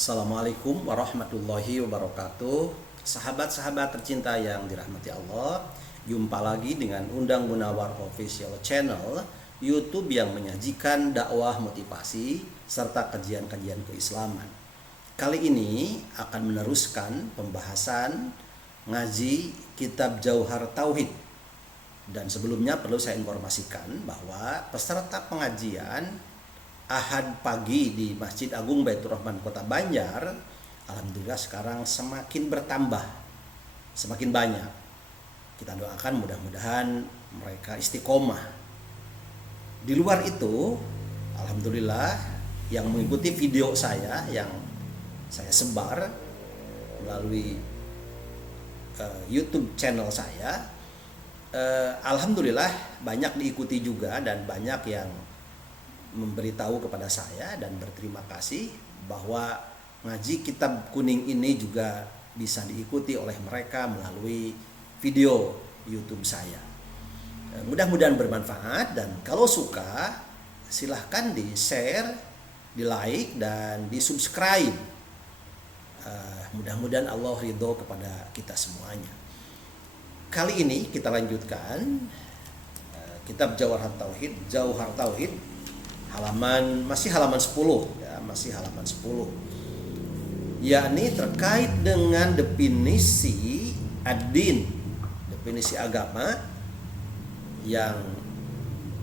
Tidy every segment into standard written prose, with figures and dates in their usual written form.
Assalamualaikum warahmatullahi wabarakatuh. Sahabat-sahabat tercinta yang dirahmati Allah, jumpa lagi dengan Undang Munawar Official Channel YouTube yang menyajikan dakwah motivasi serta kajian-kajian keislaman. Kali ini akan meneruskan pembahasan ngaji kitab Jauhar Tauhid. Dan sebelumnya perlu saya informasikan bahwa peserta pengajian Ahad pagi di Masjid Agung Baitur Rahman Kota Banjar, alhamdulillah sekarang semakin bertambah, semakin banyak. Kita doakan mudah-mudahan mereka istiqomah. Di luar itu, alhamdulillah yang mengikuti video saya yang saya sebar melalui YouTube channel saya, alhamdulillah banyak diikuti juga dan banyak yang memberitahu kepada saya dan berterima kasih bahwa ngaji kitab kuning ini juga bisa diikuti oleh mereka melalui video YouTube saya. Mudah-mudahan bermanfaat, dan kalau suka silahkan di-share, di-like, dan di-subscribe. Mudah-mudahan Allah ridho kepada kita semuanya. Kali ini kita lanjutkan kitab Jauhar Tauhid, masih halaman 10 ya, masih halaman 10. Yakni terkait dengan definisi ad-din, definisi agama, yang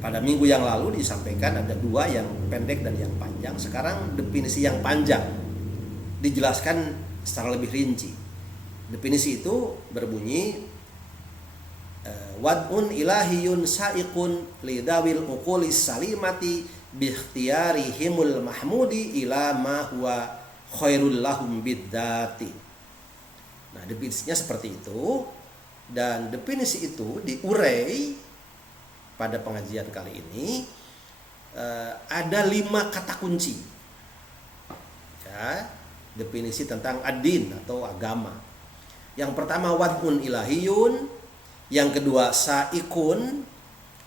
pada minggu yang lalu disampaikan ada dua, yang pendek dan yang panjang. Sekarang definisi yang panjang dijelaskan secara lebih rinci. Definisi itu berbunyi wad'un ilahiyun sa'iqun lidawil uqulis salimati bikhtiyarihimul mahmudi ila ma huwa khairul lahum bidzati. Nah, definisinya seperti itu, dan definisi itu diurai pada pengajian kali ini. Ada 5 kata kunci ya, definisi tentang ad-din atau agama. Yang pertama wad'un ilahiyun, yang kedua saikun,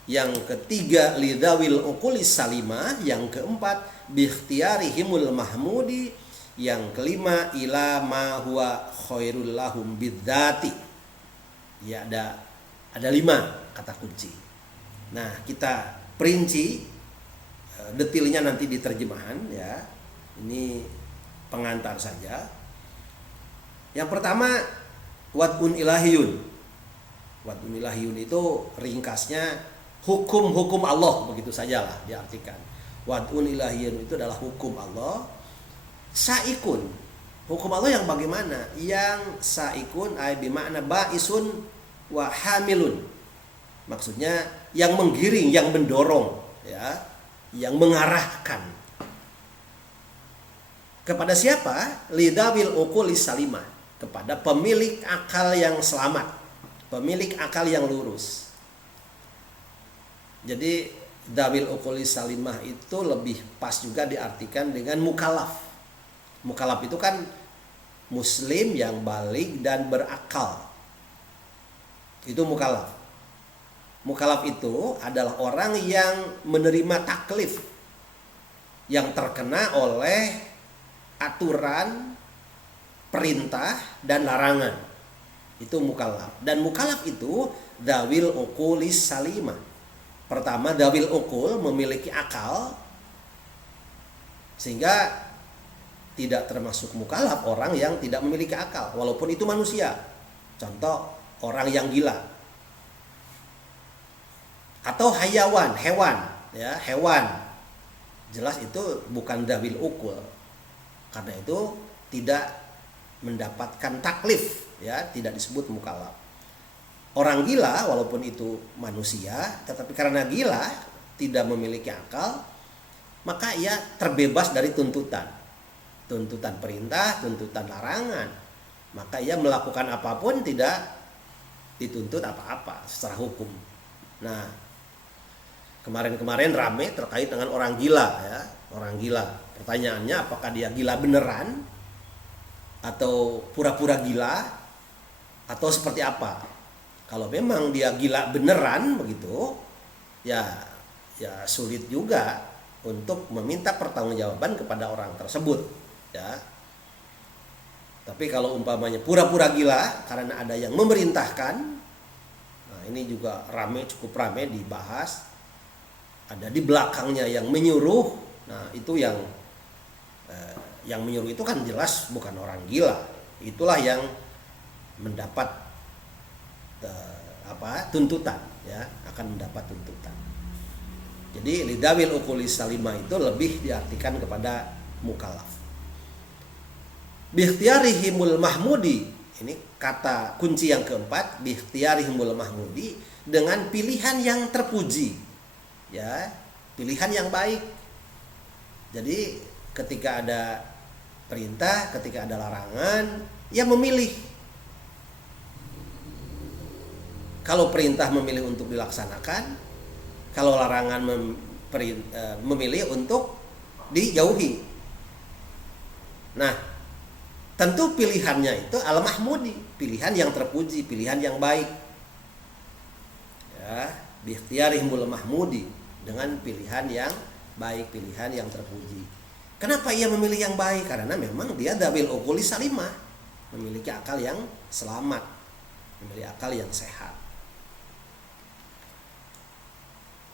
yang ketiga lidawil uqulis salimah, yang keempat bikhtiyarihimul mahmudi, yang kelima ila ma huwa khairul lahum bidzati. Ya, ada 5 kata kunci. Nah, kita perinci detailnya nanti di terjemahan ya. Ini pengantar saja. Yang pertama wad'un ilahiyun. Wad'un ilahiyun itu ringkasnya hukum-hukum Allah, begitu sajalah diartikan. Wad'un ilahiyun itu adalah hukum Allah. Saikun, hukum Allah yang bagaimana? Yang saikun ay bimakna ba'isun wa hamilun. Maksudnya yang menggiring, yang mendorong ya, yang mengarahkan. Kepada siapa? Lidawil uqulis salimah, kepada pemilik akal yang selamat, pemilik akal yang lurus. Jadi dawil uqulis salimah itu lebih pas juga diartikan dengan mukallaf. Mukallaf itu kan muslim yang baligh dan berakal. Itu mukallaf. Mukallaf itu adalah orang yang menerima taklif, yang terkena oleh aturan, perintah dan larangan. Itu mukallaf. Dan mukallaf itu dawil uqulis salimah. Pertama, dawil uqul, memiliki akal, sehingga tidak termasuk mukallaf orang yang tidak memiliki akal walaupun itu manusia. Contoh, orang yang gila atau hayawan, hewan ya, hewan. Jelas itu bukan dawil uqul. Karena itu tidak mendapatkan taklif ya, tidak disebut mukallaf. Orang gila walaupun itu manusia, tetapi karena gila tidak memiliki akal, maka ia terbebas dari tuntutan perintah, tuntutan larangan. Maka ia melakukan apapun tidak dituntut apa-apa secara hukum. Nah, kemarin-kemarin rame terkait dengan orang gila ya, orang gila. Pertanyaannya apakah dia gila beneran atau pura-pura gila atau seperti apa? Kalau memang dia gila beneran begitu, ya sulit juga untuk meminta pertanggungjawaban kepada orang tersebut, ya. Tapi kalau umpamanya pura-pura gila karena ada yang memerintahkan, nah ini juga cukup rame dibahas. Ada di belakangnya yang menyuruh, nah itu yang menyuruh itu kan jelas bukan orang gila. Itulah yang mendapat tuntutan, ya, akan mendapat tuntutan. Jadi lidawil uquli salimah itu lebih diartikan kepada mukallaf. Bikhtiyarihimul mahmudi, ini kata kunci yang keempat, bikhtiyarihimul mahmudi, dengan pilihan yang terpuji, ya, pilihan yang baik. Jadi ketika ada perintah, ketika ada larangan, ia memilih. Kalau perintah memilih untuk dilaksanakan, kalau larangan memilih untuk dijauhi. Nah, tentu pilihannya itu al-mahmudi, pilihan yang terpuji, pilihan yang baik. Ya, bikhtiyarihimul mahmudi, dengan pilihan yang baik, pilihan yang terpuji. Kenapa ia memilih yang baik? Karena memang dia dabil uquli salimah, memiliki akal yang selamat, memiliki akal yang sehat.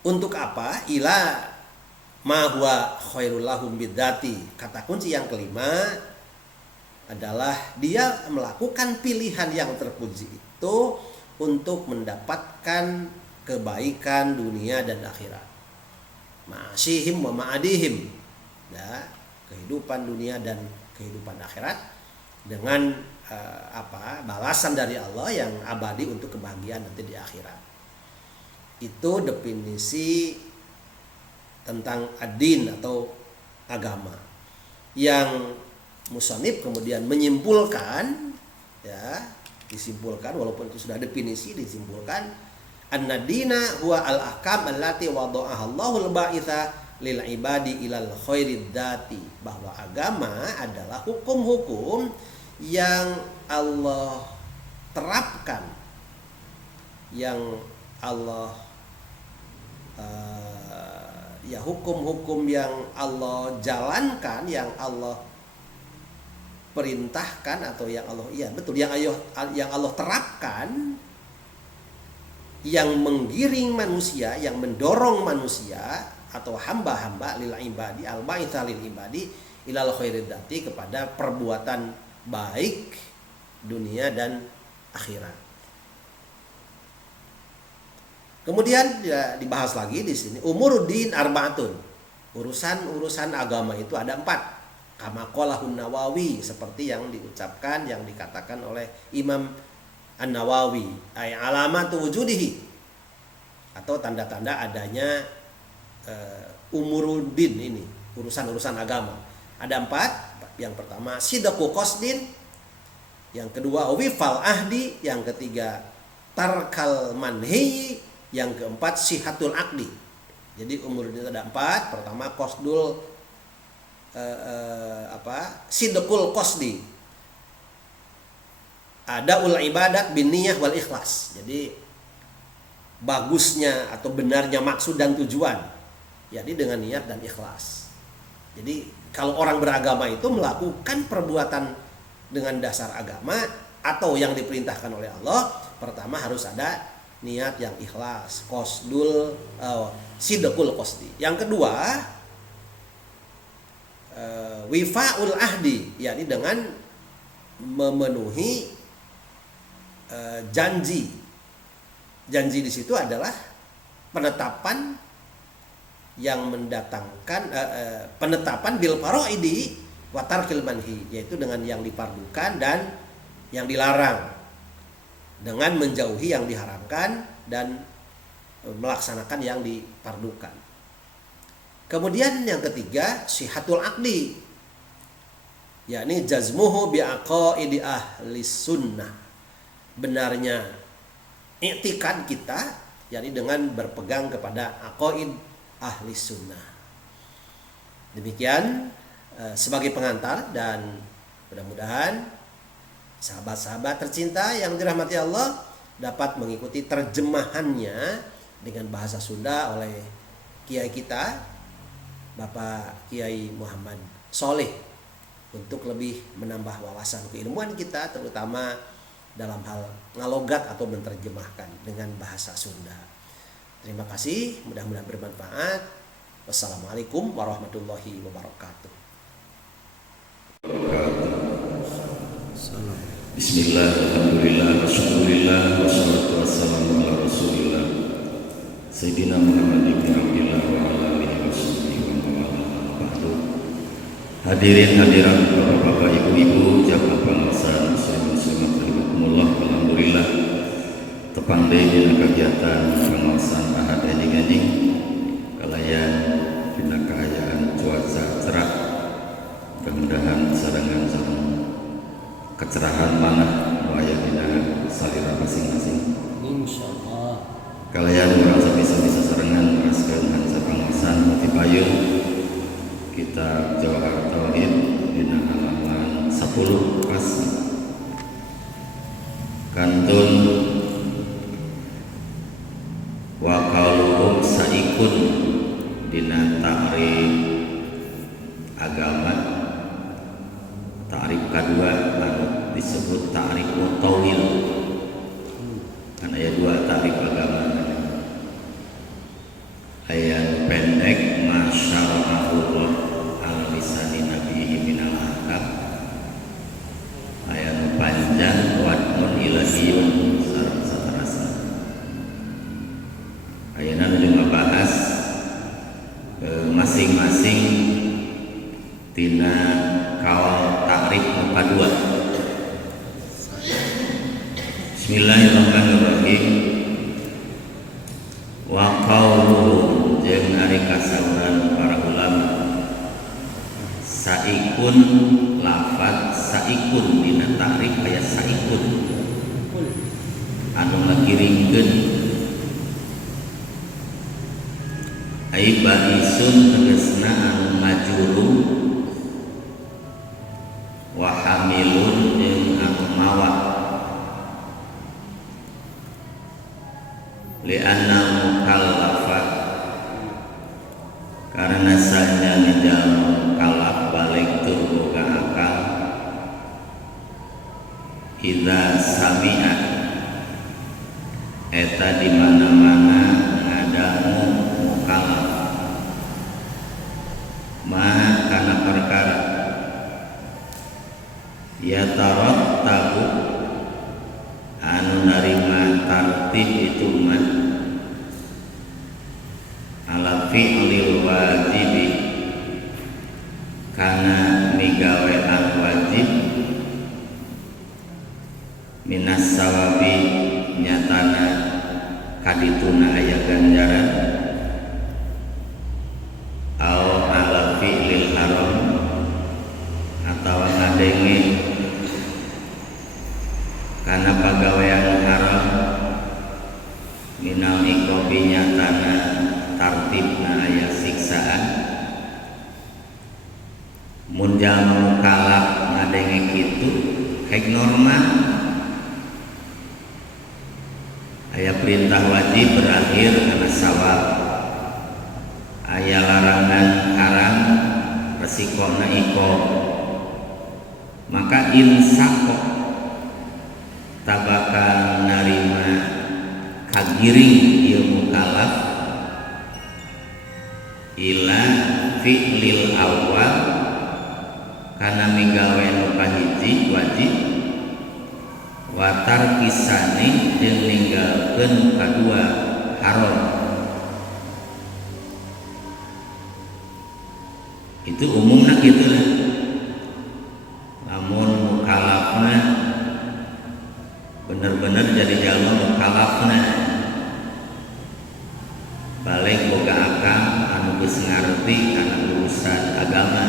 Untuk apa? Ila ma huwa khairul lahum bidzati. Kata kunci yang kelima adalah dia melakukan pilihan yang terpuji itu untuk mendapatkan kebaikan dunia dan akhirat. Ma'asyihim wa ma'adihim. Ya, kehidupan dunia dan kehidupan akhirat dengan balasan dari Allah yang abadi untuk kebahagiaan nanti di akhirat. Itu definisi tentang ad-din atau agama yang musannif kemudian menyimpulkan, ya, disimpulkan walaupun itu sudah definisi, disimpulkan an-nadina huwa al-ahkam allati wada'aha Allahul ba'itha lil ibadi ilal khairid dati, bahwa agama adalah hukum-hukum yang Allah terapkan, yang Allah hukum-hukum yang Allah jalankan, yang Allah perintahkan, atau yang Allah yang Allah terapkan, yang menggiring manusia, yang mendorong manusia atau hamba-hamba lil ibadi al-ba'itsa lil ibadi ilal khairidati, kepada perbuatan baik dunia dan akhirat. Kemudian ya, dibahas lagi di sini umuruddin arba'atun. Urusan agama itu ada 4. Kama qalahun Nawawi, seperti yang diucapkan, yang dikatakan oleh Imam An-Nawawi, ay alamatu wujudihi, atau tanda-tanda adanya umuruddin ini, urusan-urusan agama. Ada 4. Yang pertama sidqu qasdin, yang kedua wifal ahdi, yang ketiga tarkal manhi, yang keempat sihatul akdi. Jadi umuruddin ada 4. Pertama qasdul sidqul qasdi, ada ul ibadat bin niyah wal ikhlas. Jadi bagusnya atau benarnya maksud dan tujuan, jadi dengan niat dan ikhlas. Jadi kalau orang beragama itu melakukan perbuatan dengan dasar agama atau yang diperintahkan oleh Allah, pertama harus ada niat yang ikhlas, qasdul sidqul qasdi. Yang kedua wifaul ahdi, yakni dengan memenuhi janji. Janji di situ adalah penetapan yang mendatangkan penetapan bil faraidi wa tarkil manhi, yaitu dengan yang dipardukan dan yang dilarang. dengan menjauhi yang diharamkan dan melaksanakan yang difardukan. Kemudian yang ketiga, sihatul aqdi, yakni jazmuhu bi'aqaidi ahli sunnah, benarnya i'tikad kita, yakni dengan berpegang kepada aqaid ahli sunnah. Demikian sebagai pengantar, dan mudah-mudahan sahabat-sahabat tercinta yang dirahmati Allah dapat mengikuti terjemahannya dengan bahasa Sunda oleh kiai kita Bapak Kiai Muhammad Soleh, untuk lebih menambah wawasan keilmuan kita, terutama dalam hal ngalogat atau menerjemahkan dengan bahasa Sunda. Terima kasih, mudah-mudahan bermanfaat. Wassalamualaikum warahmatullahi wabarakatuh. Bismillah, alhamdulillah, syukurillah, wassalatu wassalamu ala rasulillah Sayyidina Muhammad ibn Abdillah wa ala alihi wa sahbihi wa mawala ba'du. Hadirin hadirat bapak-bapak, ibu-ibu, jamaah bangsa muslimin muslimat rahimakumullah. Alhamdulillah tepang dina kegiatan pengawasan ahad enjing-enjing kalayan dina kaayaan cuaca cerah. Mudah-mudahan sadangan sareng kecerahan mana waya dina salira masing-masing, insyaallah. Kalian merasa bisa serengan meraskan hansa pengawasan hati payung kitab Jawahar Tauhid dina halaman 10 pas kantun wa qauluhum saikun dina ta'rif agama. Ta'rif kedua disebut ta'rif mutawil, kan ada dua ta'rif agama. Ayat pendek masyara'ahullah al-lisani nabihi minal ahkam, ayat panjang wadmun ilahiyun sarang saterasa. Ayatnya juga bahas masing-masing tina kawal takrif muka dua. Bismillahirrahmanirrahim. Wa qauluhum jeung ari kasauran para ulama, saikun lafaz saikun dina takrif aya saikun anu ngagiringkeun ai baisun tegasna anu majuru wa hamilun jeung anu mawa li'anna mukallafa karena sanya ngejal mukallaf balik tur boga akal idza sami'a eta di mana-mana ngadangu mukallaf ma kana perkara ya tarot tabu anu narima tartib itu mah ala fi'lil wajibi kana migawean wajib minas sawabi nyatana kadituna aya ganjaran au ala fi'lil haram atawa ngadenge karena pagawean haram minal ikobi nyatana tartibna aya siksaan munjal mukalaf ngadenge kitu hek norma aya perintah wajib berakhir karena sawab, aya larangan haram resikona iko, maka insako tabakal narima kagiring ieu mukalaf ila fi'lil awal kana migawe nu kahiji wajib watar kisani jeung ninggalkeun kadua haram. Itu umumna kitu lah. Lamun mukalafna bener-bener jadi balik boga akal anu geus ngarti kana urusan agama.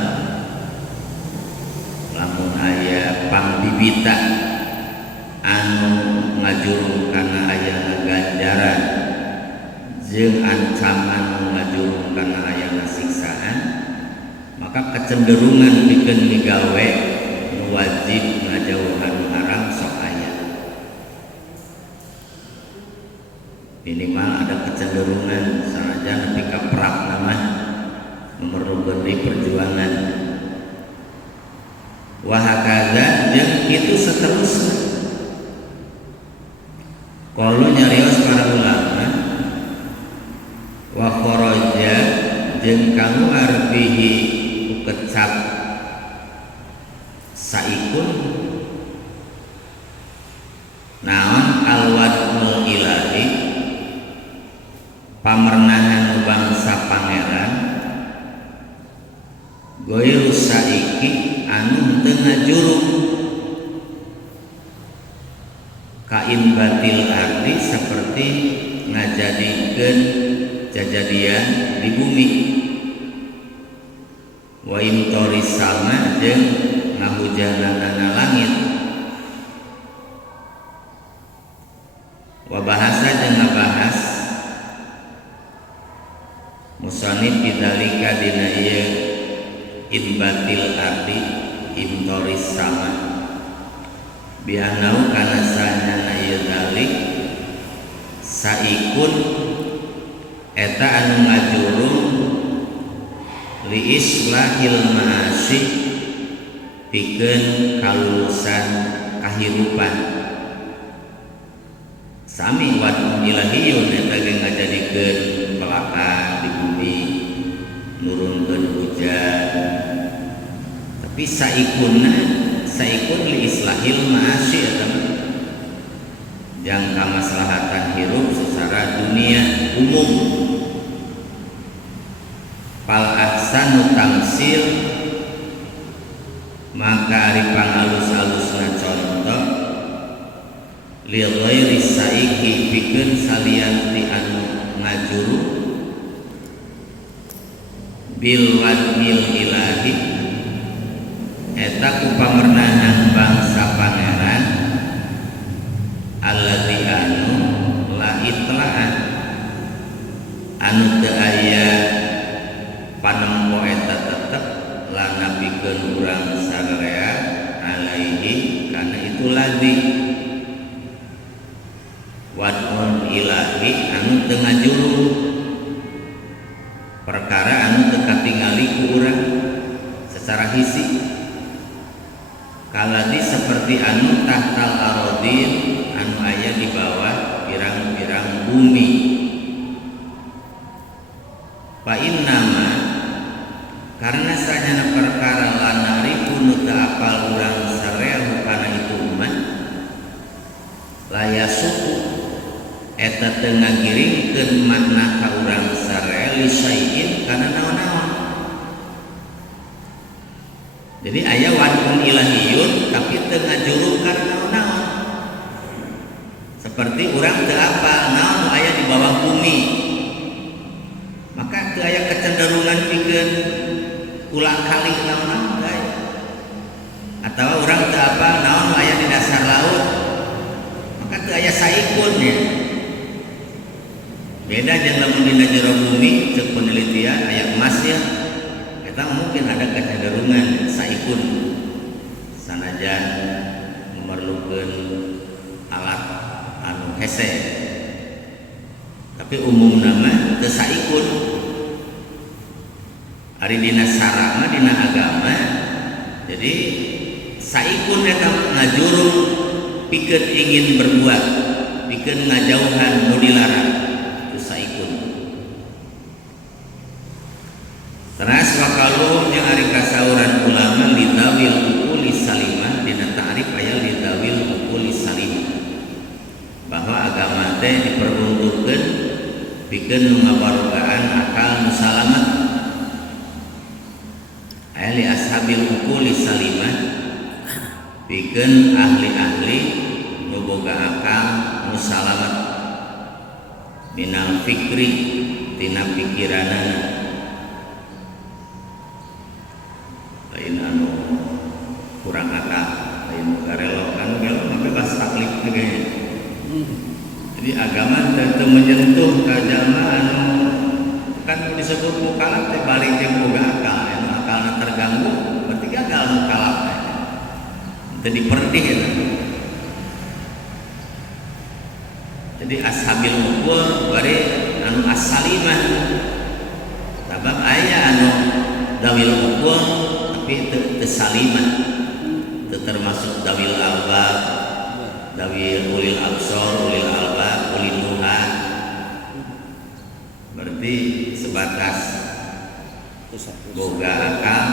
Lamun aya pangbibita anu ngajurung kana aya ganjaran jeung ancaman ngajurung kana aya siksaan, maka kecenderungan pikeun migawe nu wajib ngajauhan haram sok aya. Minimal ada kecenderungan sanajan nepi ka perap nama memerlukeun perjuangan. Wahakaza jeung kitu saterusna. Qalu nyarios para ulama wa kharaja jeung kaluar bihi kecap saikun naon alwadul ilahi pamernahan bangsa pangeran goiru saiki anu teu ngajurung kain batil arti seperti ngajadikeun jajadian di bumi wa imtori sama jeung ngahujanana langit wa bahasa jeung ngabahas musannif bidzalika dina ieu imbatil arti imtori sama bianau kana sanyana ieu dalik saikun eta anu ngajurung li islahil ma'asyi pikeun kalulusan kahirupan sami wadun ilahiyun eta ge ngajadikeun pelaka di bumi nurunkeun hujan tapi saikun li islahil ma'asyi eta jang kamaslahatan hirup secara dunia umum. Fal ahsanu tamsil maka ari pangalus-alusna contoh li ghairi saiki pikeun salianti anu ngajuru bil wadil ilahi eta ku pamernahan bangsa pangeran alladzi anu la itlaan anu teu aya panempo eta tetep la nabikeun urang sararea alaihi kana itu ladzi wadun ilahi anu teu ngajurung perkara anu teu katingali ku urang secara hisi kaladi seperti anu tahtal arodin anu aya di bawah pirang-pirang bumi. Fa innama karena sanyana perkara lanari pun teu apal urang sarehu kana itu umat layasuku eta teu ngagiringkeun makna ka urang sarea li syai'in kana naon-naon. Jadi aya wadun ilahiyun tapi teu ngajurung kana naon-naon. Seperti urang teu apal naon aya di bawah bumi. Maka teu aya kecenderungan pikeun ulang kali naon-naon teu aya. Atawa urang teu apal naon aya di dasar laut. Maka teu aya saikun ya. Beda jeung lamun dina jero bumi ceuk penelitian aya emas ya. Eta mungkin ada kecenderungan saikun sanajan memerlukeun alat anu hese. Tapi umum nama teu saikun. Ari dina syara mah dina agama. Jadi saikun eta ngajurung pikeun ingin berbuat, pikeun ngajauhan nu dilarang. Itu saikun. Teras wakaluh jeung ari kasauran ulama lidawil ukuli salimah dina ta'rif aya lidawil ukuli salimah bahwa agama teh diperuntukkeun pikeun ngabarogaan akal nu salamet aya li ashabil ukuli salimah pikeun ahli-ahli nu boga akal nu salamet minal fikri tina pikiranana lain anu kurang akal lain garelo kan gelo bebas taklif juga ya. Jadi agama tetap menyentuh ke jalma anu kan disebut mukalaf teh balik jeung boga akal anu akalna terganggu berarti gagal mukalaf teh diperdih eta. Jadi ashabil ukul bari anu as-salimah sabab aya anu dawil ukul tapi teu salimah teu termasuk dawil albab dawil ulil absor ulil albab ulil duha berarti sebatas boga akal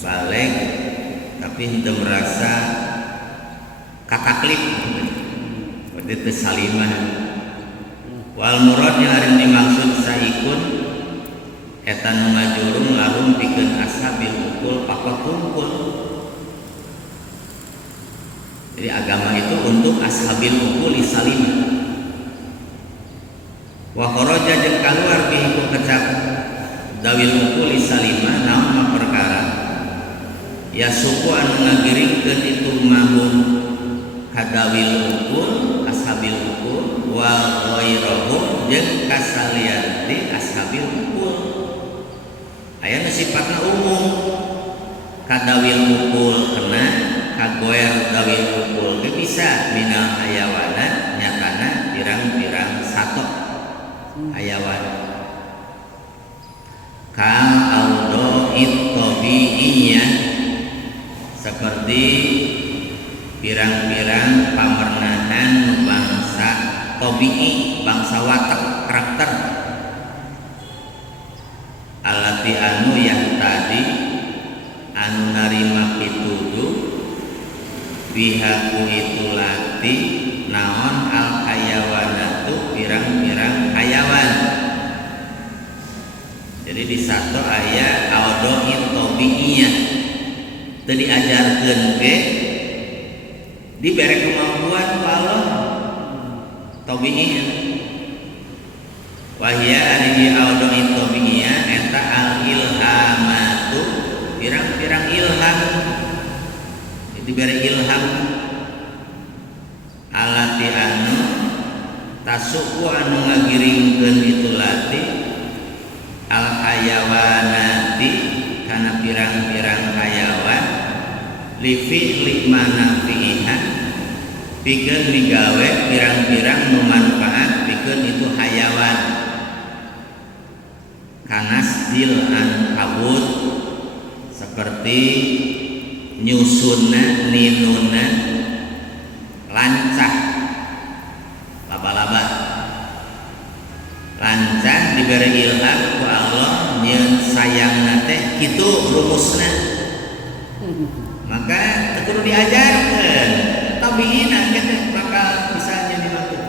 balik tapi henteu merasa kataklif berarti teu salimah wal muradnya ari dimaksud saikun eta nu ngajurung lahum pikeun ashabil ukul pakotungkul. Jadi agama itu untuk ashabil ukul salimah. Wa kharaja jeung kaluar bihi ku kecap dawil ukul salimah naon perkara ya suku anu ngagiringkeun itu mahun kadawil ukul ashabil ukul wa ghairahum jeung kasalianti ashabil ukul. Aya nu sifatna umum kadawil ukul kena kagoer dawil ukul ge bisa minal hayawana nyatana pirang-pirang satok hayawan kal audo tabiiyah seperti pirang-pirang pamernahan bangsa tabii bangsa watak karakter alati anu yang tadi anu narima pituduh bihaku itu lati naon al hayawanatu pirang-pirang hayawan. Jadi di satu ayat audoin tabiiyah teu diajarkeun ge dibere kemampuan ku Allah tabiiyah wahia ari audoin tabiiyah eta al ilhamatu pirang-pirang ilham diberi ilham alati anu tasuku anu ngagiringkeun itu lati al hayawanati kana pirang-pirang hayawan li fi'li manafiha pikeun migawe pirang-pirang nu manfaat pikeun itu hayawan kanas dil an kabut seperti nyusunna ninuna lancah laba-laba lancah diberi ilham ku Allah nyeun sayangna teh kitu rumusna maka teu kudu diajarkeun tabiina teh bakal bisa jadi maksud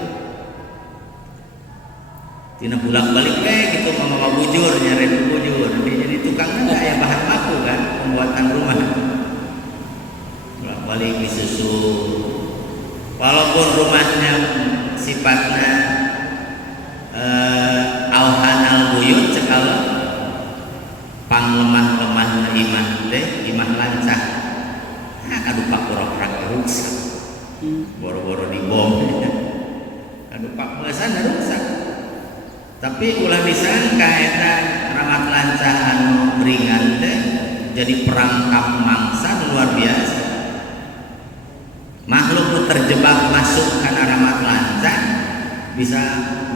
tina bolak-balik we gitu mama bujur nyari bujur jadi tukangna aya bahan baku kan pembuatan rumah balik disusu walaupun rumahnya sifatnya alhanal buyut cekal panglemah-lemah imah teh imah lancah aduh pakurok rusak boro-boro dibom aduh pak mesan rusak tapi ulah disangka eta ramat lancah anu ringan teh jadi perangkap mangsa luar biasa. Makhluk terjebak masuk karena ramat lancah bisa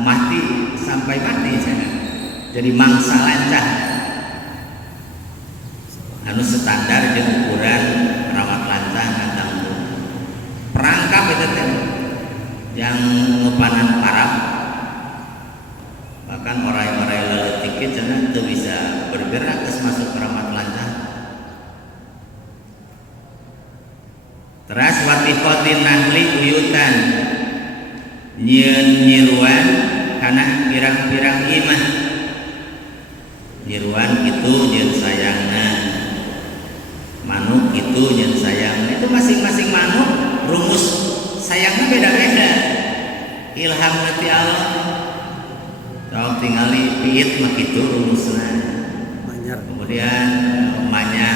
mati sampai mati sana. Jadi mangsa lancah anu standar jeung ukuran ramat lancah kantang perangkap itu teh yang ngepanan parab bahkan orang-orang leutik cenah teu bisa bergerak geus masuk ramat lancah. Teras watiqatin nahli uyutan nyeun nyiruan kana pirang-pirang imah nyiruan itu nyeun sayangna manuk itu nyeun sayangna itu masing-masing manuk rumus sayangna beda-beda ilham ti Allah. Kalau tingali piit mah kitu rumusna. Manyar. Kemudian manyar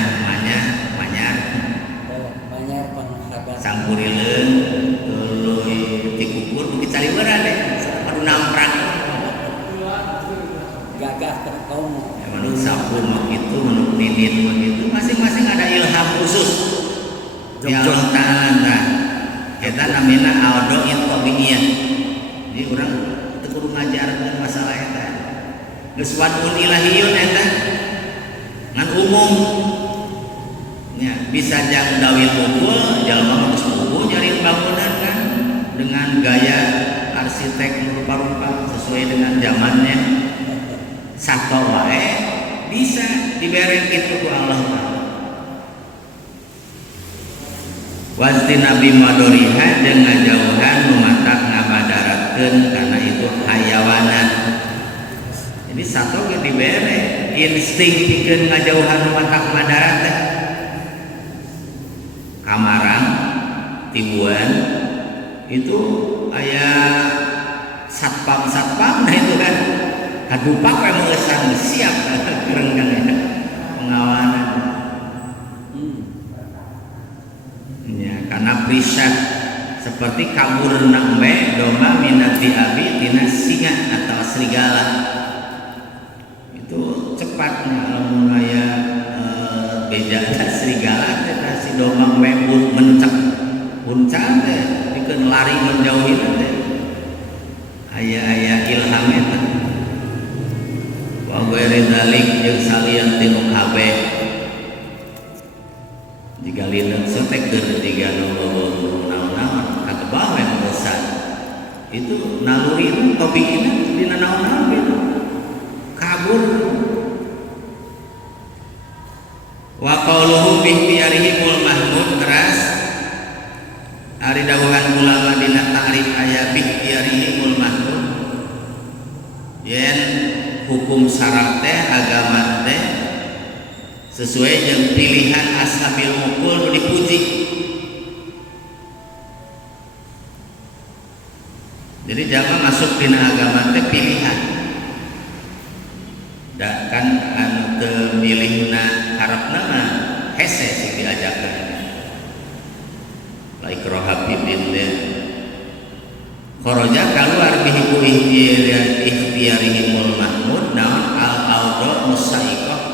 sampurileun tuluy tikukur bukit saliweran deh. Adu namprak. Gagah terkaum. Menurut sampur mah kitu, menurut ninin mah kitu, masing-masing ada ilham khusus. Ya Allah Ta'ala. Eta namina audo intabiyah. Jadi urang teu kudu ngajarkeun masalah eta. Geus wadun ilahiyun eta. Ngan umum. Ya, bisa jang dawil unggul, jalma geus unggul nyari bangunan kan dengan gaya arsitek rupa-rupa sesuai dengan zamannya. Sato wae bisa dibere kitu ku Allah Ta'ala. Wasti Nabi Madoriha jeung ngajauhan lumatak ngabadaratkeun karena itu hayawanan. Jadi satu ge dibere insting pikeun ngajauhan lumatak madarat teh. Kamarang tibuan itu aya satpam nah itu kan kadupak we meuleusan siap keurang kan ya pengawalan. Ya, karena priset seperti kabur nambe domba minati abi tina singa atau serigala itu cepatnya lamun aya beja serigala teh si domba mebut mencak puncak teh dikeun lari menjauhin teh aya ilham eta wa ghairi dzalik jeung salian tinu kabeh jika lineuk setekeun tiga naon-naon kakebah we besar itu naluri tobina dina naon-naon itu kabur wa qauluhu bi ikhtiyarihimul mahmud teras ari dawuhan ulama dina ta'rif aya bi ikhtiyarihimul mahmud yen hukum syarat teh agama teh sesuai dengan pilihan ashabil mukul dipuji. Jadi jangan masuk dina agama teh pilihan. Da kan anu teu milihna harapna mah hese sing diajakeun. La ikraha fid din. Kharaja keluar bihi ikhtiyarihimul mahmud naon al-awdo musaiqah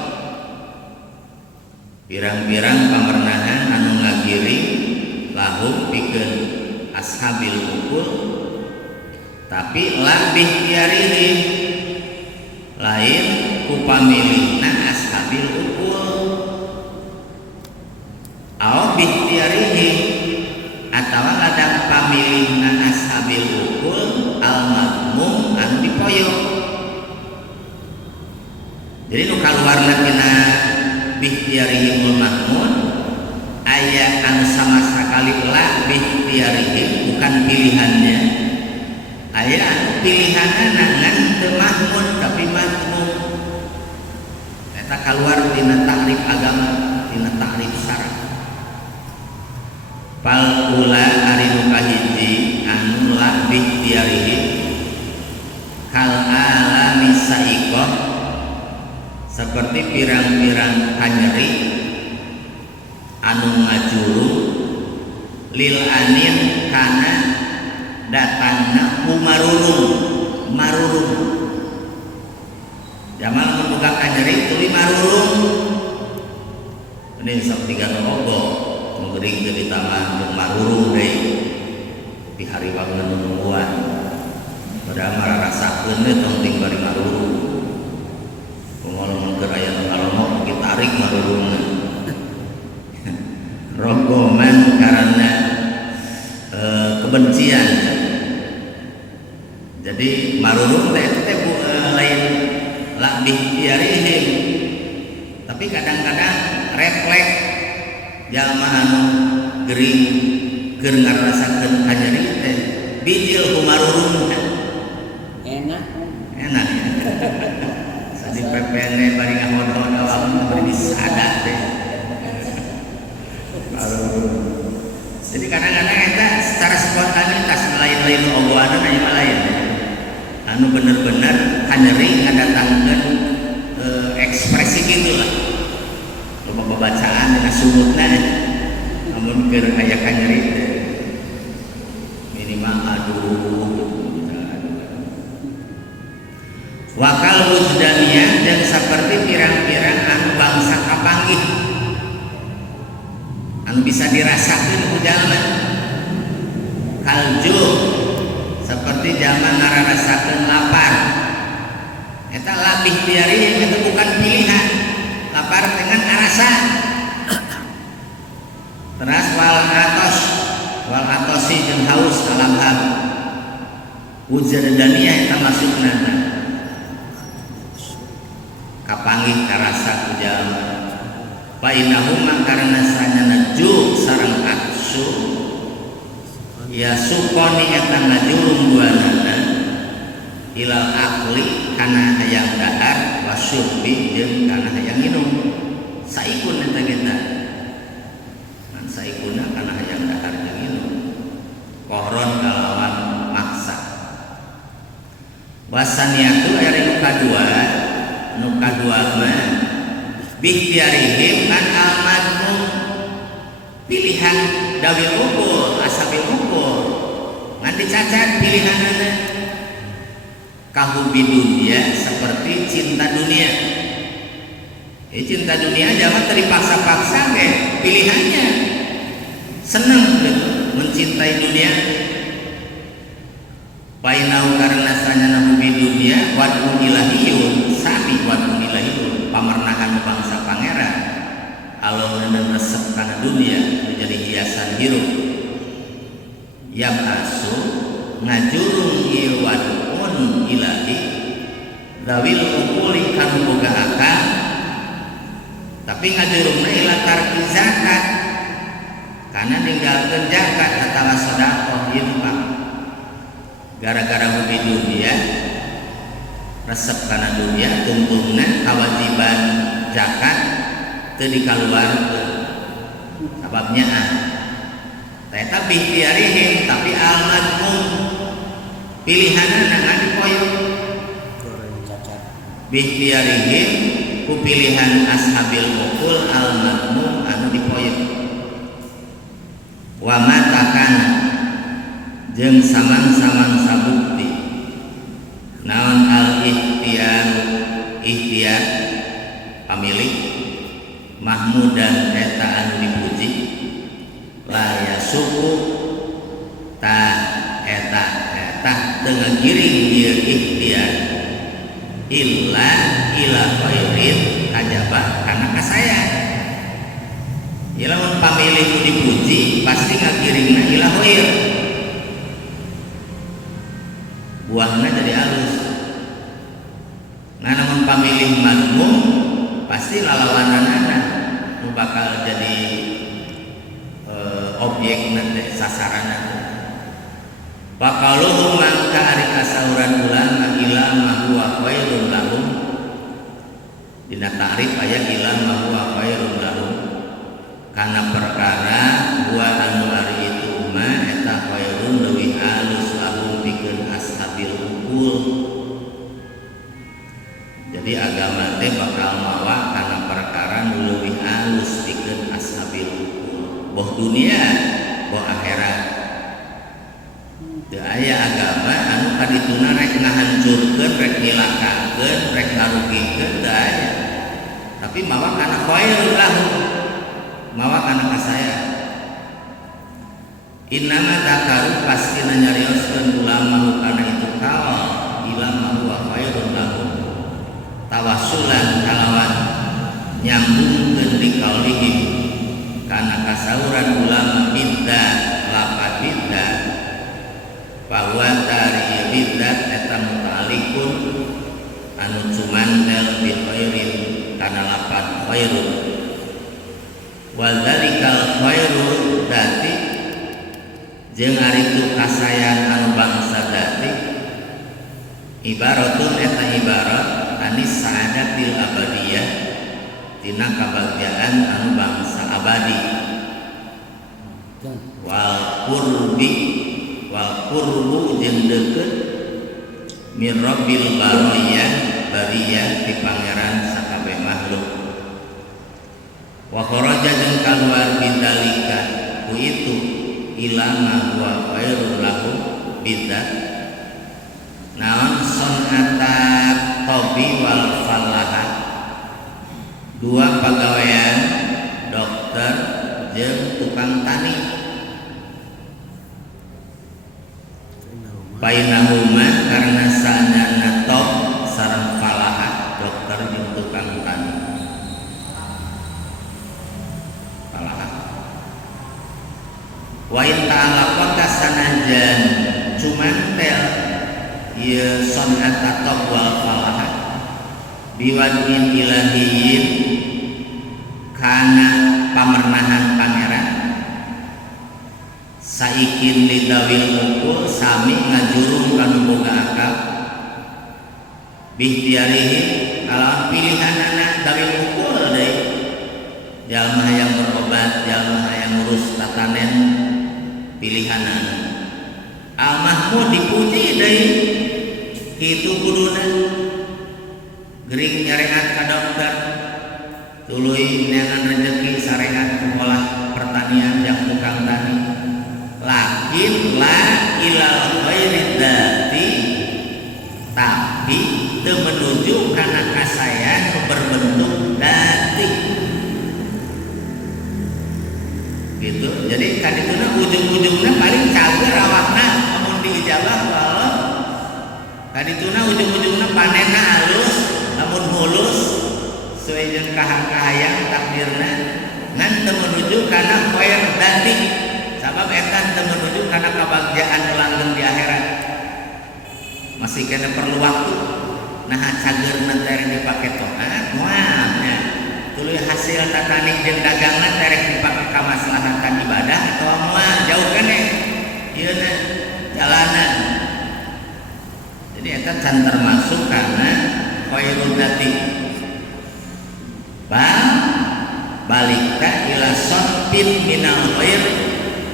pirang-pirang pamernahan anu ngagiri lahum pikeun ashabil ukul tapi labih tiarihi lain upamilihna ashabil ukul au bihtiarihi atawa ladang pamilihna ashabil ukul al-madmum anu dipoyo. Jadi nu kaluarna tina bihtiarihimul mahmud aya anu sama sekali la bihtiarihim bukan pilihannya, aya anu pilihanna ngan teu mahmud tapi mahmud. Eta kaluar dina takrif agama, dina takrif syara. Pal ula ari nu kahiji anu la bihtiarihim kal alami saiqah seperti pirang-pirang kanyeri anu ngajulu lil anin kana datangna marurung jamal membuka kanyeri tuli marurung ini seperti tiga ogo menggering ke taman jeung marurung deui di hari wangun nungguan padahal mararasakeun teh tong ting bari marurung ngomong keraya kalau kita tarik marurungan rogoman karena kebencian. Jadi marurung teh lain labih tiarihim tapi kadang-kadang refleks jalma anu gering keur ngarasakeun kanyeri teh bijil ku marurung Enak ya di PPN bari ngamon-ngamon awak bari disadat teh. Jadi kadang-kadang kita secara spontanitas lain-lain ogoanan aya lain. Anu bener-bener hanyeri ngadatangkeun ekspresi gitu lah. Loba bacaan dina sumutna namun keur aya hanyeri minimal aduh. Wakal wujdaniyah dan seperti pirang-pirang anu bangsa kapanggih anu bisa dirasakan ku jalma kalju seperti jalma ngararasakeun lapar eta labih biari itu bukan pilihan lapar dengan arasa teras wal atosi jeung haus alam hal wujdaniyah eta masukna kapanggih karasa ku jalma fa innahum karena sanana ju sareng aksu ya sukoni eta ngajurung duanana ilal akli kana hayang dahar wasyurbi jeung kana hayang minum saikun eta kita man saikuna kana hayang dahar jeung minum kohron kalawan maksa wasaniatu aya nu kadua mah bikhtiarihim kan al-madmum pilihan dawil ukur asabil ukur ngan dicacat pilihanana kahubi dunia seperti cinta dunia cinta dunia jangan terpaksa-paksa pilihannya senang gitu mencintai dunia painau karena sanana hubi dunia wad'u ilahiyun sami wad'u ilahiyun pamernahan bangsa pangeran Allah dan resep karena dunia menjadi hiasan hirup yang asu ngajurung iwad'un ilahi dawil ukuli kanu boga akal tapi ngajurungna ila tarki zakat karena ninggalkeun zakat atawa sedekah infak gara-gara hobi dunia resep karena dunia tuntungna kewajiban zakat teu dikaluarkeun sababnya eta bikhtiarihim tapi al-madmum pilihanana ngan dipoyong bikhtiarihim ku pilihan ashabil ukul al-madmum anu dipoyong wa matakana jeung samang-samang sabukti naon al-ikhtiyar pamilih mahmudan eta anu dipuji la yasuku ta eta teu ngagiring ieu ikhtiyar illa ila khairin kajaba kana kasayang ilamun pamilih dipuji pasti ngagiringna ila khair buahnya jadi halus ngana pamilih madmum pasti lalawananana nu bakal jadi objek nanti sasaran bakaluhum mangka ari kasauran ulama ila ma huwa khairun lahum dina ta'rif aya ila ma huwa khairun lahum kana perkara buah anu ari itu mah eta khairun leuwih alus lahum pikeun ashabil ukul jadi agama teh bakal mawa kana perkara nu leuwih alus pikeun ashabil ukul boh dunia boh akhirat teu aya agama anu kadituna rek ngahancurkeun rek ngilakakeun rek ngarugikeun teu aya tapi mawa kana khairun lahum mawa kana kasaya innama takaru pasti nyarioskeun ulama kana itu kawal ilama huwa khairun lahum tawassulan kalawan nyambungkeun di kaulihim kana kasauran ulama biddah lapat biddah bahwa dari biddah eta muta'alliqun anu cumantel bi khairin kana lapat khairun wal dzalikal khairu dati jeung ari tu kasayan anu bangsa dati ibaratun eta ibarat anis sa'adatil abadiyah tina kabagjaan anu bangsa abadi wal qurbi wal qurbu jeung deukeut min rabbil bariyah ti pangeran sakabeh makhluk. Wa kharaja jeung kaluar bidalika ku itu ilama wa khairul lahu bidzat naon sonata tobi wal falaha dua pegawaian dokter jeung tukang tani bainahuma karena sanana top sareng falaha dokter jeung tukang tani falaha wa in ta'alaqa sanajan cuman tel ieu sonata top wal falaha biwadin ilahiyin kana pamernahan pangeran saikin lidawil mukul sami ngajurung kanu boga akal bihtiarihi ala pilihanana dawil mukul deui jalma hayang berobat jalma hayang ngurus tatanen pilihanana al mahmud dipuji deui kitu kuduna gering nyarehat ka dokter tuluy neangan rezeki sarehat olah pertanian yang tukang tani lakin la ilal khairid dati tapi teu menuju kana kasayan berbentuk dati gitu. Jadi kadituna ujung-ujungna paling cager awakna amun diijabah ku Allah kadituna ujung-ujungna panenna halus lamun mulus sesuai jeung kahayang takdirna ngan teu menuju kana khair dati sabab eta teu menuju kana kabagjaan langgeng di akhirat masih kena perlu waktu nah cageurna terek dipake toat moal nya tuluy hasil tatani jeung dagangna terek dipake ka maslahatan ibadah atawa moal jauh keneh ieu na jalanan jadi eta can termasuk kana khairul dati balika ila sotpin minal khair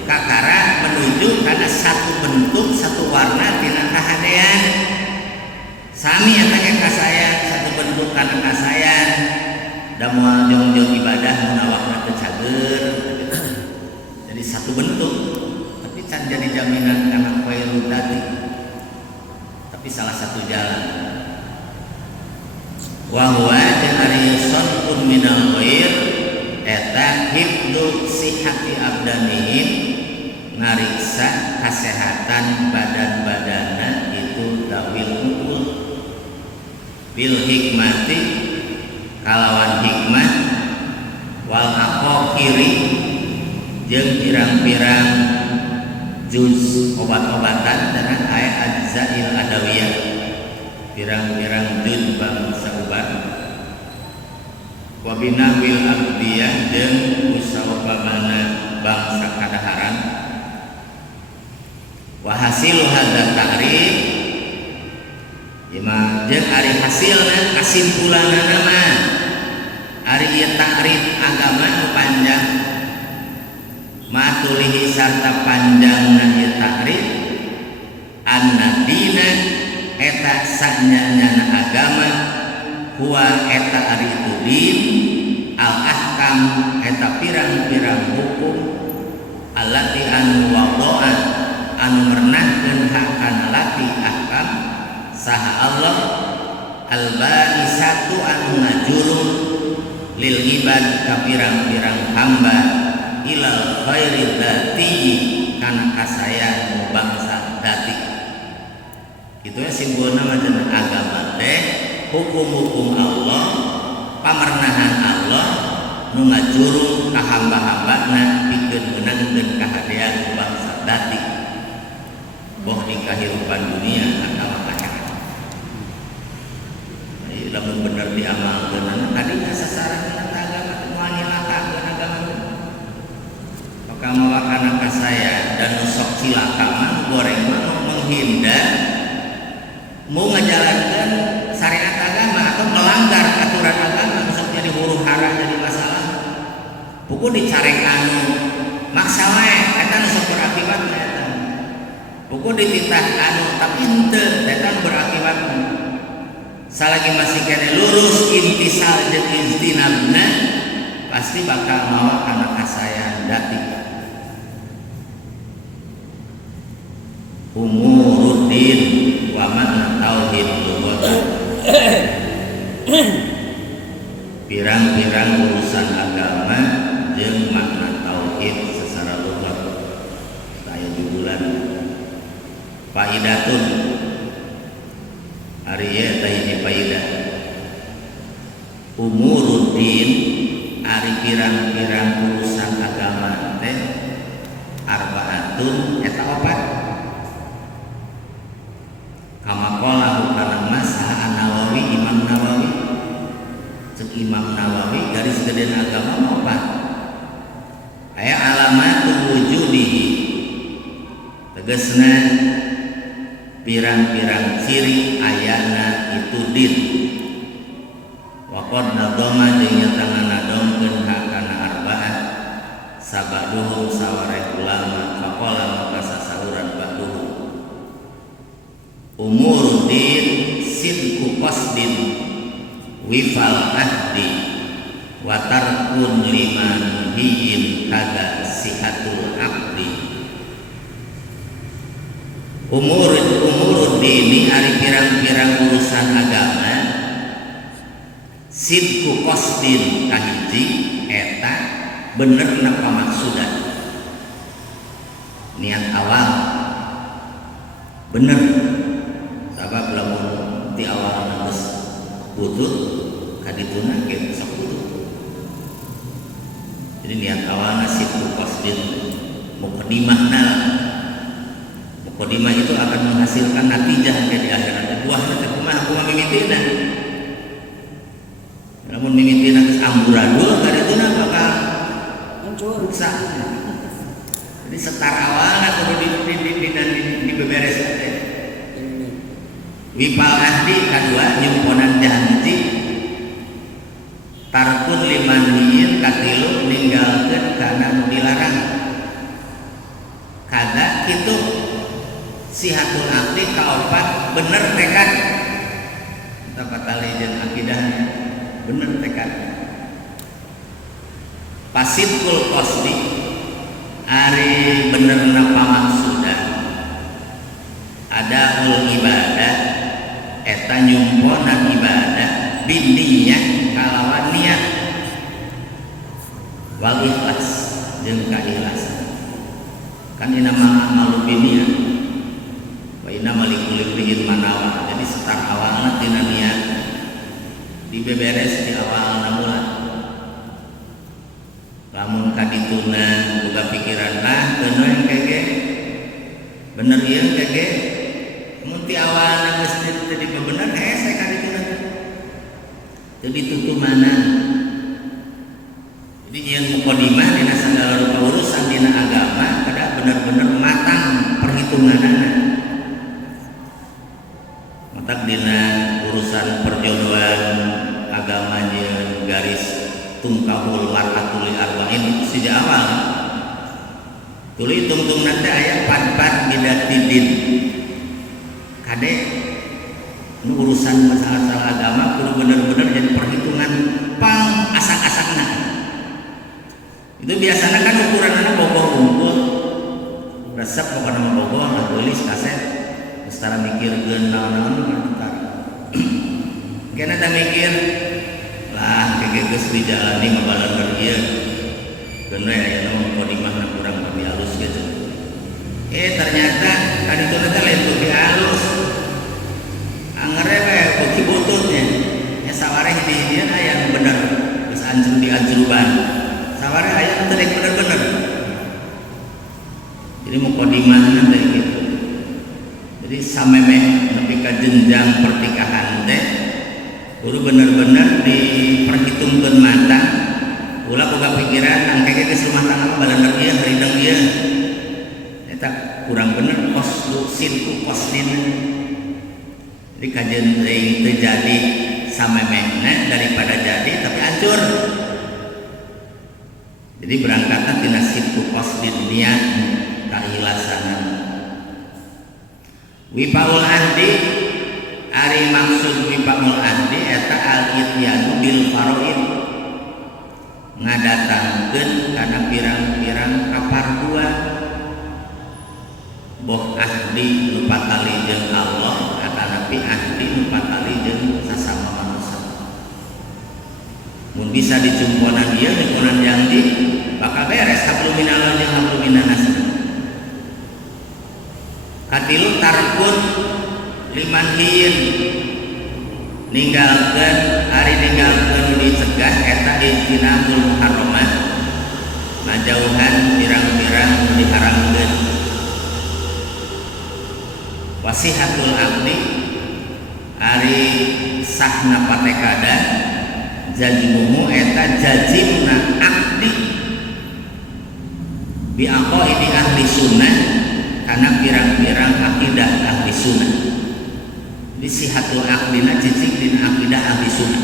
kakara menuju karena satu bentuk satu warna tina kahadean sami eta ge kasayan satu bentuk kana kasayan da moal jong-jong ibadah mun awakna teu cager jadi satu bentuk tapi can jadi jaminan kana khairul dati tapi salah satu jalan wa huwa ja'ariyun kun minal khair eta hibdu sihati abdanihim ngariksa kesehatan badan-badanna itu dawil mukul bil hikmati kalawan hikmah wal aqaqiri jeung pirang-pirang juz obat-obatan dan ayat ajzail adawiyah pirang-pirang juz bangsa obat wabina wil abdiyah jeung usawabana bangsa kadaharan wa hasilu hadza ta'rif ima jeung ari hasilna kasimpulanna mah ari ieu ta'rif agama nu panjang matulihi sarta panjangna ieu ta'rif anna dina eta sanyana agama huwa eta ari itu din al ahkam eta pirang-pirang hukum allati anu wada'at anu mernahkeun hakana lati ahkam saha Allah al baisatu anu ngajurung lil ibad ka pirang-pirang hamba ilal khairi dzati kana kasayan bangsa dati itu ya simbolna majeun agama teh hukum-hukum Allah pamernahan Allah nu ngajurung ka hamba-hambana pikeun meunangkeun kahadean bangsa dati boh di kehidupan dunia atau akhirat. Jadi lamun bener diamalkeun tadinya sasaran agama moal nyilakakeun agama. Maka mawakana ka saya dan sok cilaka mah goreng mah menghindar mau ngajalankeun syariat agama atau melanggar aturan agama sok jadi huru hara jadi masalah. Buku dicarek anu maksa wae buku dititah anu tapi henteu teh kan berakibat salagi masih kene lurus intisal jeung istinabna pasti bakal mawa kana kasayan dati. Umuruddin wa makna tauhid lughatan. Pirang-pirang urusan agama jeung makna tauhid secara lughat. Saya jurulan faidatun ari ieu teh hiji faidah. Umuruddin ari pirang-pirang urusan agama teh arbaatun eta opat. Kama qala kana masaha Nawawi Imam Nawawi. Cek Imam Nawawi garis gedeun agama opat. Aya alamatul wujudihi. Tegasna pirang-pirang ciri ayana itu din. Waqad nadama jeung nyata ngadongkeun kana arba'ah sabaduhum sawareh ulama faqala maka sasahuran baduhum umuruddin sidqu qasdin wifal ahdi wa tarkun liman hiyin kada sihatul aqdi. Umuruddin ari pirang-pirang urusan agama sidqu qasdin kahiji eta benerna pamaksudan niat awal bener sabab lamun ti awal geus butut kadituna ge sok butut. Jadi niat awalna sidqu qasdin muqaddimahna. Muqaddimah itu akan menghasilkan natijah di akhirat. Buahna teh kumaha mimitina. Namun mimitina geus amburadul kadituna bakal hancur rusak. Jadi setara awalna kudu dibeberes teh. Wipal ahdi kadua nyumponan janji tarkun liman hiin katilu ninggalkeun kana nu dilarang. Kada kitu sihatul aqdi kaopat bener tekad. Kita patalejeun akidahnya bener tekad. Pasidkul qasdi ari benerna pamaksudan ada ibadah eta nyumponan ibadah bindiyah kalawan niat wal ikhlas jeung kaikhlasan. Kan ina malu biniyah wa inna malikul imri'in manawa. Jadi start awalna tina niat dibeberes di awalna mula. Lamun kadituna boga pikiran teu yang kege bener ieu kege mun ti awalna geus teu dibebener hese kadituna teu ditutumanan. Jadi ieu muqaddimah dina sagala rupa urusan dina agama kada bener-bener matang perhitunganana. Matak dina urusan perjodohan agama jeung garis tungkahul mar'atul arba'in sejak awal tuluy tungtung nanti aya pat-pat bidatidin kade urusan masalah agama kudu bener-bener jadi perhitungan pang asak-asakna. Itu biasanya kan ukuranana bogoh unggul resep pokoknya bogoh lah tulis kaset setara mikirkeun naon-naon entar kena tak mikir lah geus dijalani mabalan ieu geuna aya naon muqaddimahna kurang lebih halus gitu. Ternyata kadituna teh lain lebih halus. Angere we beuki bututnya. Nya sawareh hiji-hijian aya nu bener geus anjur dianjruban. Sawareh aya nu teu bener-bener. Jadi muqaddimahna teh gitu. Jadi samemeh nepi ka jenjang pernikahan teh kudu bener-bener diperhitungkeun matang. Ulah boga pikiran angke geus rumah tangga balandar ieu harideung ieu. Eta kurang bener qasdu sidqu qasdin. Jadi kajian teuing teu jadi samemehna daripada jadi tapi hancur. Jadi berangkatna tina sidqu qasdin niat kaikhlasan. Wifaul ahdi ari maksud wifaul ahdi eta al-ityanu bil faraid ngadatangkeun kana pirang-pirang kaparduan boh ahdi nu patali jeung Allah atanapi ahdi nu patali jeung sasama manusia. Mun bisa dicumponan ieu nyumponan janji bakal beres hablum minallah jeung hablum minanas. Katilu tarkun liman hiin ninggalkeun ari ninggalkeun dicegah eta ijtinabul muharramat ngajauhan pirang-pirang diharamkeun. Wasihatul aqdi ari sahna patekada jajmuhu eta jajimna aqdi bi aqaidi ahli sunnah kana pirang-pirang akidah ahli sunnah. Di sihatul aqdina cicing dina akidah ahli sunnah.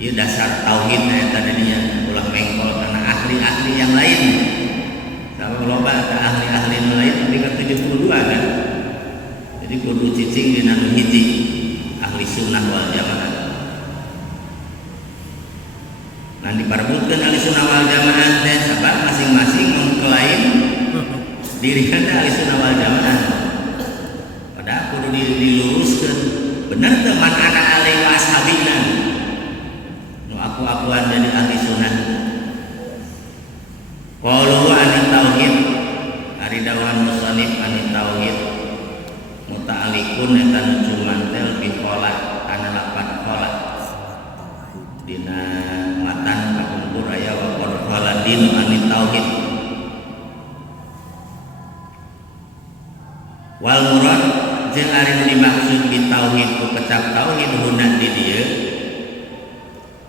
Ieu dasar tauhid eta tadinya ulah mengkol kana ahli-ahli yang lain. Kalau loba ka ahli-ahli nu lain tapi ka 72 kan. Jadi kudu cicing dina nu hiji ahli sunnah wal jamaah. Nah diparebutkeun ahli sunnah wal jamaah teh sabab masing-masing mengklaim dirinya ahli sunnah wal jamaah. Padahal kudu diluruskeun bener teu man ana alaihi wa ashabina nu aku-akuan jadi ahli sunnah. Qalu anit tauhid ari dawan musannif anit tauhid muta'alliqun eta nu cumantel bi qola kana lapan qola dina matan kakumpul aya wa qala din anit tauhid wal murad jeung ari nu dimaksud bi tauhid ku kecap tauhid hunna di dieu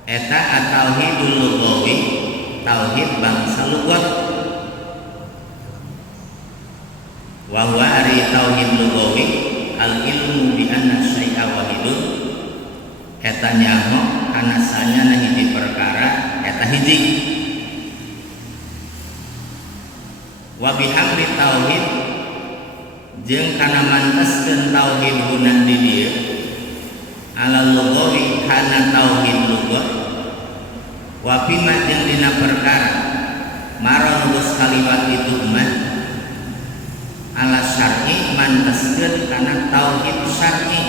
eta at-tauhidul lughawi tauhid bangsa lugat wa huwa ari tauhid lughawi al ilmu bi anna syai'a wahidun eta nyaho kana sanyana hiji perkara eta hiji wa bihamdi tauhid jeung kana manteskeun tauhid hunna di dieu ala lughawi kana tauhid lugat wa bima jeung dina perkara maron geus kaliwat itu mah ala syar'i manteskeun kana tauhid syar'i.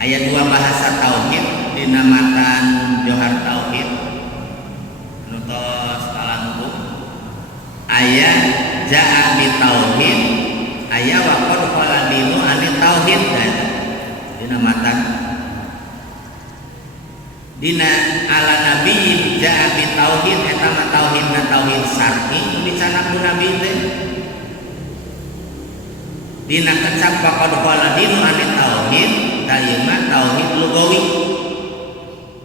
Aya dua bahasa tauhid dina matan Johar Tauhid nu tos kalangu aya jaa bi tauhid aya wa qad qala binu ani tauhid dina matan dina ala nabi jaa bi tauhid eta mah tauhidna tauhid syar'i nu dicana ku nabi teh dina kecap wa qad qala binu ani tauhid tayema tauhid lugawi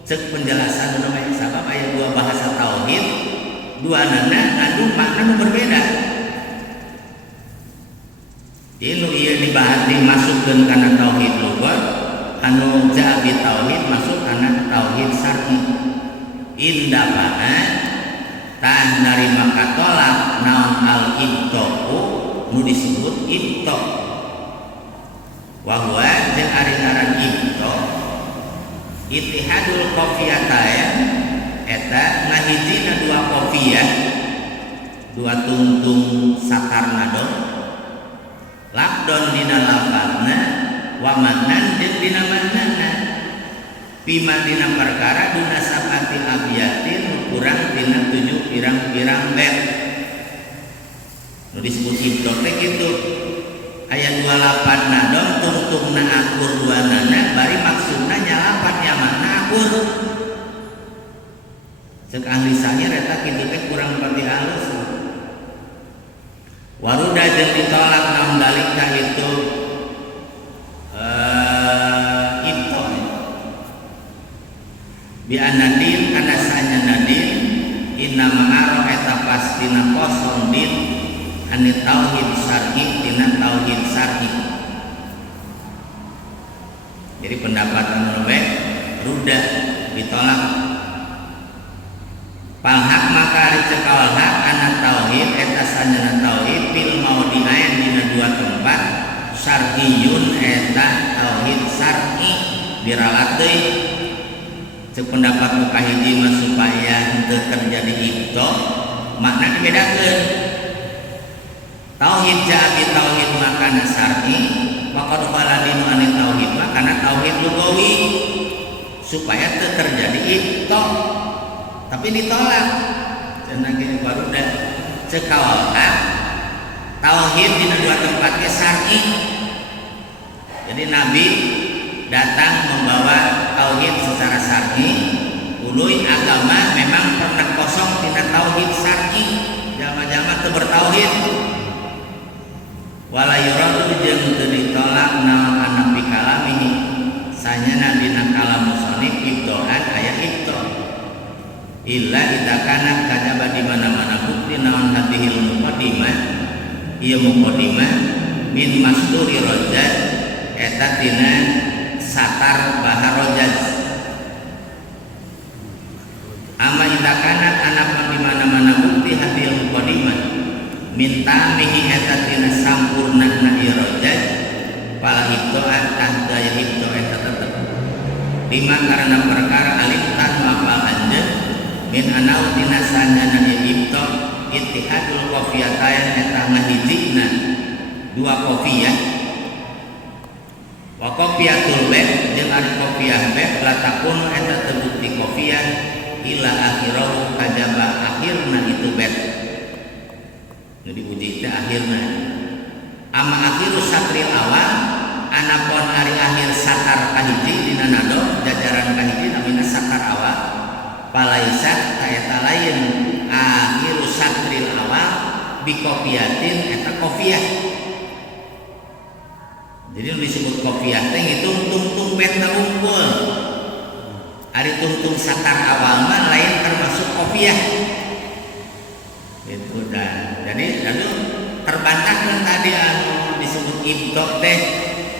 cek penjelasan nu mah sabab aya dua bahasa tauhid dua nana anu makna nu berbeda. Inu ieu dibahas dimasukkeun kana tauhid lugat anu jaa bi tauhid masuk kana tauhid syar'i. Inda mana tah narima katolak naon al ibtaqu nu disebut ibtaq wa huwa jeung ari ngaran ibtaq ittihadul qafiyatain eta ngahijina dua qafiyah dua tungtung sakarna do lakdon dina lafazna wa manan jeung dina maknana bima dina perkara duna sabati abiyatin kurang dina 7 pirang-pirang bait nu disebut ibtaq teh kitu aya 28 nadon tungtungna akur 2 nana bari maksudna nyalapan nya makna akur cek ahli syair eta kitu teh kurang pati halus waruda jeung ditolak naon dalika itu ibtaq bi anadin kana sanya nadin inna ma'aro eta pastina kosong din ani tauhid syar'i dina tauhid syar'i. Jadi pendapat anu ruda ditolak Palhak maka ari cekal hak anak tauhid eta sanjana tauhid fil maudhi'ain dina dua tempat syar'iyun eta tauhid syar'i diralat deui cek pendapat nu kahiji mah supaya henteu terjadi ibto makna dibedakeun tauhid jabi tauhid makana syar'i maka qala dinu ane tauhid makana tauhid lugawi supaya teu terjadi ibto tapi ditolak cenah ge baru dah cekawalna tauhid dina dua tempat ge syar'i jadi Nabi datang membawa tauhid secara syar'i uluy agama memang pernah kosong tina tauhid syar'i jalma-jalma teu bertauhid wala yuradu jeung teu ditolak naon anapi kalamihi sanyana dina kalam musannif ibtoan aya ibto illa idakana kajaba di mana-mana bukti naon hadhil muqaddimah ieu muqaddimah min masduri rajaz eta tina satar bahar rajaz amma idakana anak di mana-mana bukti hadhil muqaddimah minta mihi eta tina sampurnana ieu rajaz pala ibtoan tah daya ibto eta tetep lima karena perkara alif tan mafal anjeun min anau tina sanjana ibto ittihadul qafiyatain eta ngahijina dua qafiyah wa qafiyatul bait jeung ari qafiyah bait latakun eta terbukti qafiyah ila akhirahu kajaba akhirna itu bait nu diuji teh akhirna ama akhiru satril awal anapun ari akhir satar kahiji dina nado jajaran kahiji namina satar awal palaisat eta lain akhiru satril awal bikopiatin eta kofiyah jadi disebut kofiyah teh itu tungtung bet ngumpul ari tungtung satar awal mah lain termasuk kofiyah itu dah jadi lalu terbantahkan tadi anu disebut ibtok teh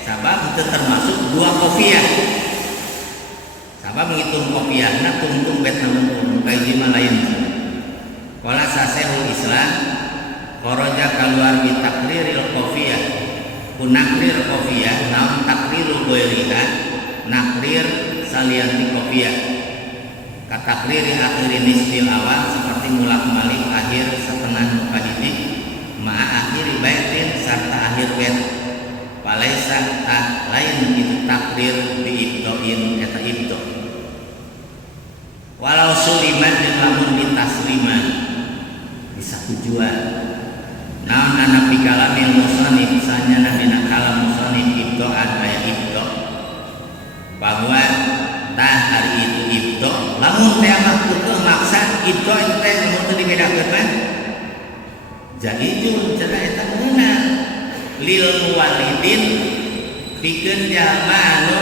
sabab itu termasuk dua kofiyah sabab menghitung kofiyahna tungtung bet ngumpul kaiji mah lain qala sasehul islam kharaja keluar bi takriril qafiyah kunakrir qafiyah naum takriru ghairiha nakrir salianti qafiyah katakriri akhirin nisbil awal seperti mulak malik akhir setengah muka ini ma'a akhiri baitin serta akhir bait palaisa tak lain itu takrir bi ibdoin eta ibdo walau suliman jeung lamun ditasliman bisa tujuan naon anak pikalamil musannif sanyana dina kalam musannif ibdoan aya ibdo bahwa tah hari itu ibdo lamun teh mah teu maksa ibdo itu teh lamun teu dibedakeun mah jaizun cenah eta meunang lil muwallidin pikeun jalma anu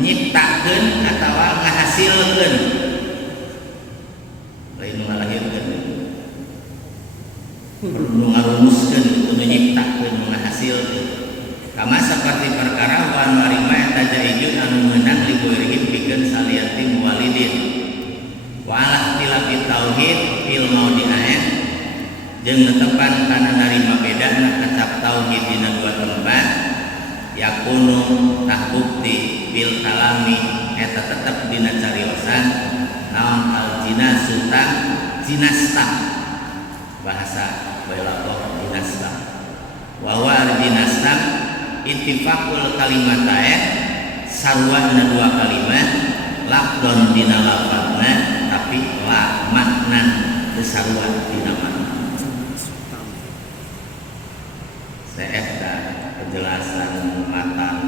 nyiptakeun atawa ngahasilkeun lain ngalahirkeun perlu ngarumuskeun itu menyiptakeun ngahasilkeun kama seperti perkara wan marima eta jaizun anu meunang li ghairihim pikeun salianti muwallidin wa ala tilafit tauhid fil maudhi'ain jeung netepan kana narima bedana kecap tauhid dina dua tempat yakunu tah bukti bil kalami eta tetep dina cariosan naon al jinasu tang jinastah bahasa balaghah jinastah wa wa jinastah ittifaqul kalimatain sarwana dua kalimat lafdon dina lafadna tapi la makna teu sarua dina makna saya penjelasan matan